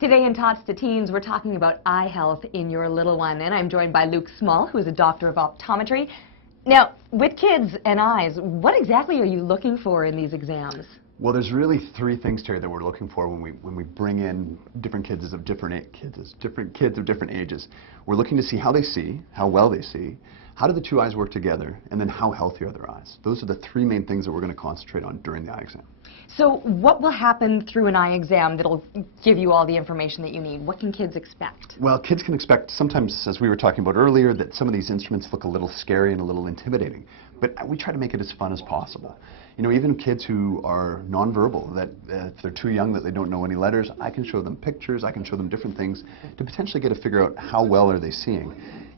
Today in Tots to Teens, we're talking about eye health in your little one, and I'm joined by Luke Small, who is a doctor of optometry. Now, with kids and eyes, what exactly are you looking for in these exams? Well, there's really three things, Terry, that we're looking for when we bring in different kids of different ages. We're looking to see how they see, how well they see, how do the two eyes work together, and then how healthy are their eyes. Those are the three main things that we're going to concentrate on during the eye exam. So what will happen through an eye exam that'll give you all the information that you need? What can kids expect? Well, kids can expect sometimes, as we were talking about earlier, that some of these instruments look a little scary and a little intimidating. But we try to make it as fun as possible. You know, even kids who are nonverbal, that if they're too young that they don't know any letters, I can show them pictures, I can show them different things to potentially get to figure out how well are they seeing.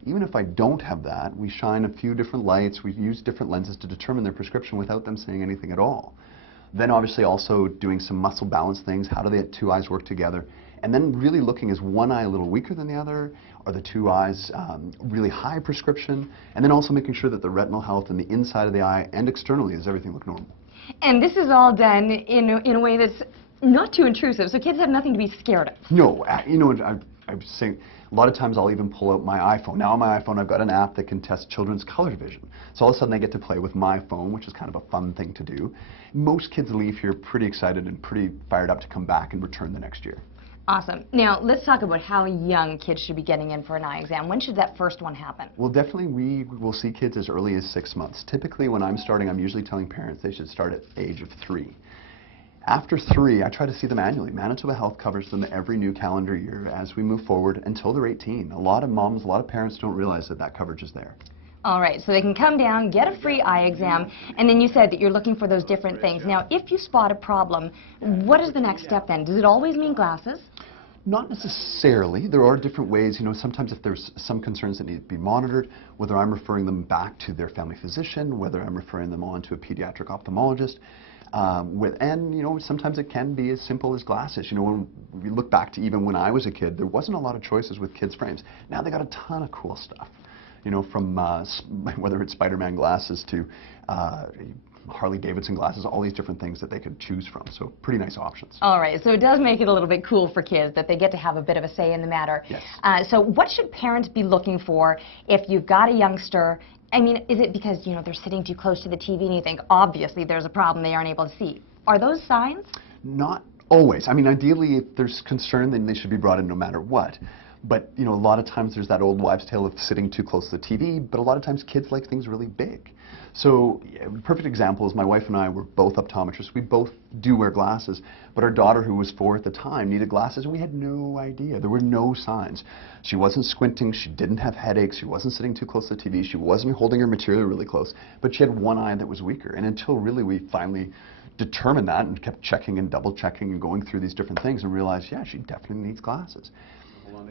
Even if I don't have that, we shine a few different lights, we use different lenses to determine their prescription without them saying anything at all. Then obviously also doing some muscle balance things, how do the two eyes work together? And then really looking, is one eye a little weaker than the other? Are the two eyes really high prescription? And then also making sure that the retinal health in the inside of the eye and externally, does everything look normal? And this is all done in a way that's not too intrusive, so kids have nothing to be scared of. No, you know, I'm saying, a lot of times I'll even pull out my iPhone. Now on my iPhone I've got an app that can test children's color vision. So all of a sudden I get to play with my phone, which is kind of a fun thing to do. Most kids leave here pretty excited and pretty fired up to come back and return the next year. Awesome. Now, let's talk about how young kids should be getting in for an eye exam. When should that first one happen? Well, definitely we will see kids as early as 6 months. Typically when I'm starting, I'm usually telling parents they should start at the age of 3. After 3, I try to see them annually. Manitoba Health covers them every new calendar year as we move forward until they're 18. A lot of moms, a lot of parents don't realize that that coverage is there. All right, so they can come down, get a free eye exam, and then you said that you're looking for those different things. Now, if you spot a problem, what is the next step then? Does it always mean glasses? Not necessarily. There are different ways. You know, sometimes if there's some concerns that need to be monitored, whether I'm referring them back to their family physician, whether I'm referring them on to a pediatric ophthalmologist, and you know, sometimes it can be as simple as glasses. You know, when we look back to even when I was a kid, there wasn't a lot of choices with kids' frames. Now they got a ton of cool stuff. You know, from whether it's Spider-Man glasses to Harley-Davidson glasses, all these different things that they could choose from. So pretty nice options. All right, so it does make it a little bit cool for kids that they get to have a bit of a say in the matter. Yes. So what should parents be looking for if you've got a youngster? I mean, is it because, you know, they're sitting too close to the TV and you think, obviously there's a problem they aren't able to see? Are those signs? Not always. I mean, ideally, if there's concern, then they should be brought in no matter what. But, you know, a lot of times there's that old wives' tale of sitting too close to the TV, but a lot of times kids like things really big. So, a perfect example is my wife and I were both optometrists. We both do wear glasses, but our daughter, who was 4 at the time, needed glasses, and we had no idea. There were no signs. She wasn't squinting, she didn't have headaches, she wasn't sitting too close to the TV, she wasn't holding her material really close, but she had one eye that was weaker. And until really we finally determined that and kept checking and double checking and going through these different things and realized, yeah, she definitely needs glasses.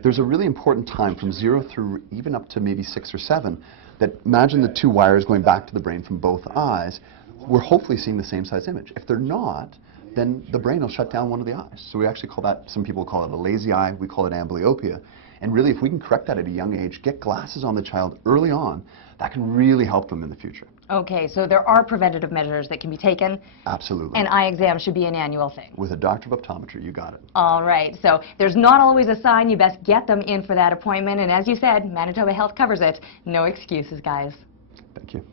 There's a really important time from 0 through even up to maybe 6 or 7 that imagine the two wires going back to the brain from both eyes. We're hopefully seeing the same size image. If they're not, then the brain will shut down one of the eyes. So we actually call that, some people call it a lazy eye, we call it amblyopia. And really, if we can correct that at a young age, get glasses on the child early on, that can really help them in the future. Okay, so there are preventative measures that can be taken. Absolutely. And eye exam should be an annual thing. With a doctor of optometry, you got it. All right, so there's not always a sign. You best get them in for that appointment. And as you said, Manitoba Health covers it. No excuses, guys. Thank you.